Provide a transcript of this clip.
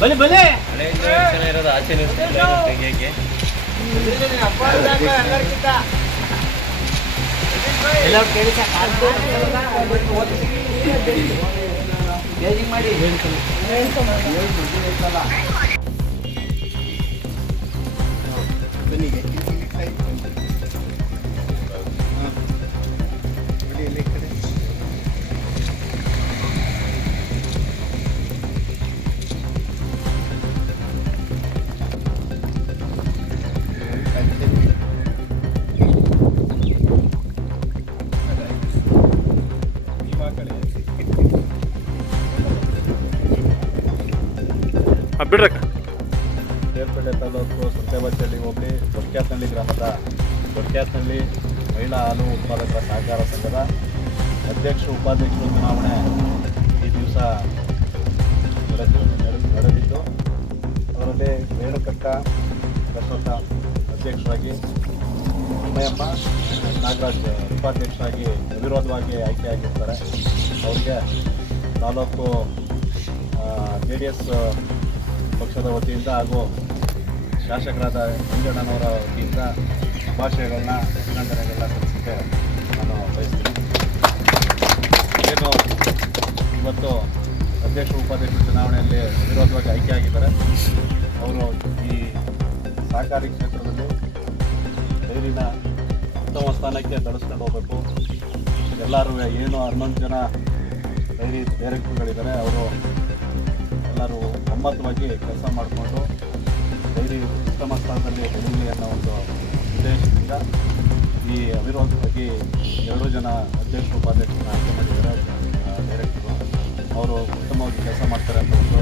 ಬಲೆ ಬಲೆ ಮಾಡಿ ಇರೋದು ಆಚೆ ತೆಗಿಯಕ್ಕೆ ಮಾಡಿ ಬಿಡ್ರಕ್ಕ ಕೇರ್ಪೇಟೆ ತಾಲೂಕು ಸಂತೆಬಚ್ಚಳ್ಳಿ ಹೋಬಳಿ ದೊಡ್ಕ್ಯಾತನಹಳ್ಳಿ ಗ್ರಾಮದ ದೊಡ್ಕ್ಯಾತನಹಳ್ಳಿ ಮಹಿಳಾ ಹಾಲು ಉತ್ಪಾದಕರ ಸಹಕಾರ ಸಂಘದ ಅಧ್ಯಕ್ಷ ಉಪಾಧ್ಯಕ್ಷರು ಚುನಾವಣೆ ಈ ದಿವಸ ನಡೆದು ನಡೆದು- ನಡೆದಿದ್ದು. ಅವರಲ್ಲಿ ರೇಣುಕಕ್ಕ ಪ್ರಸ್ತುತ ಅಧ್ಯಕ್ಷರಾಗಿ ಉಮಯಮ್ಮ ನಾಗರಾಜ್ ಉಪಾಧ್ಯಕ್ಷರಾಗಿ ಅವಿರೋಧವಾಗಿ ಆಯ್ಕೆಯಾಗಿರ್ತಾರೆ. ಅವ್ರಿಗೆ ತಾಲೂಕು ಜೆ ಡಿ ಎಸ್ ಪಕ್ಷದ ವತಿಯಿಂದ ಹಾಗೂ ಶಾಸಕರಾದ ಮಂಜಣ್ಣನವರ ವತಿಯಿಂದ ಶುಭಾಶಯಗಳನ್ನ ಅಭಿನಂದನೆಗಳನ್ನ ಸಲ್ಲಿಸಕ್ಕೆ ನಾನು ಬಯಸ್ತೀನಿ. ಏನು ಇವತ್ತು ಅಧ್ಯಕ್ಷ ಉಪಾಧ್ಯಕ್ಷ ಚುನಾವಣೆಯಲ್ಲಿ ವಿರೋಧವಾಗಿ ಆಯ್ಕೆಯಾಗಿದ್ದಾರೆ. ಅವರು ಈ ಸಹಕಾರಿ ಕ್ಷೇತ್ರದಲ್ಲಿ ಡೈರಿನ ಉತ್ತಮ ಸ್ಥಾನಕ್ಕೆ ತಳಿಸ್ಕೊಂಡು ಹೋಗಬೇಕು. ಎಲ್ಲರೂ ಏನು ಹನ್ನೊಂದು ಜನ ಡೈರಿ ಡೈರೆಕ್ಟರ್ಗಳಿದ್ದಾರೆ ಅವರು ಎಲ್ಲರೂ ಒಮ್ಮತವಾಗಿ ಕೆಲಸ ಮಾಡಿಕೊಂಡು ಡೈರಿ ಉತ್ತಮ ಸ್ಥಾನದಲ್ಲಿ ಬೆಳೀಲಿ ಅನ್ನೋ ಒಂದು ಉದ್ದೇಶದಿಂದ ಈ ಅವಿರೋಧವಾಗಿ ಎರಡು ಜನ ಅಧ್ಯಕ್ಷ ಉಪಾಧ್ಯಕ್ಷರನ್ನ ಆಯ್ಕೆ ಮಾಡಿದ್ದಾರೆ ಡೈರೆಕ್ಟರು. ಅವರು ಉತ್ತಮವಾಗಿ ಕೆಲಸ ಮಾಡ್ತಾರೆ ಅಂತ ಒಂದು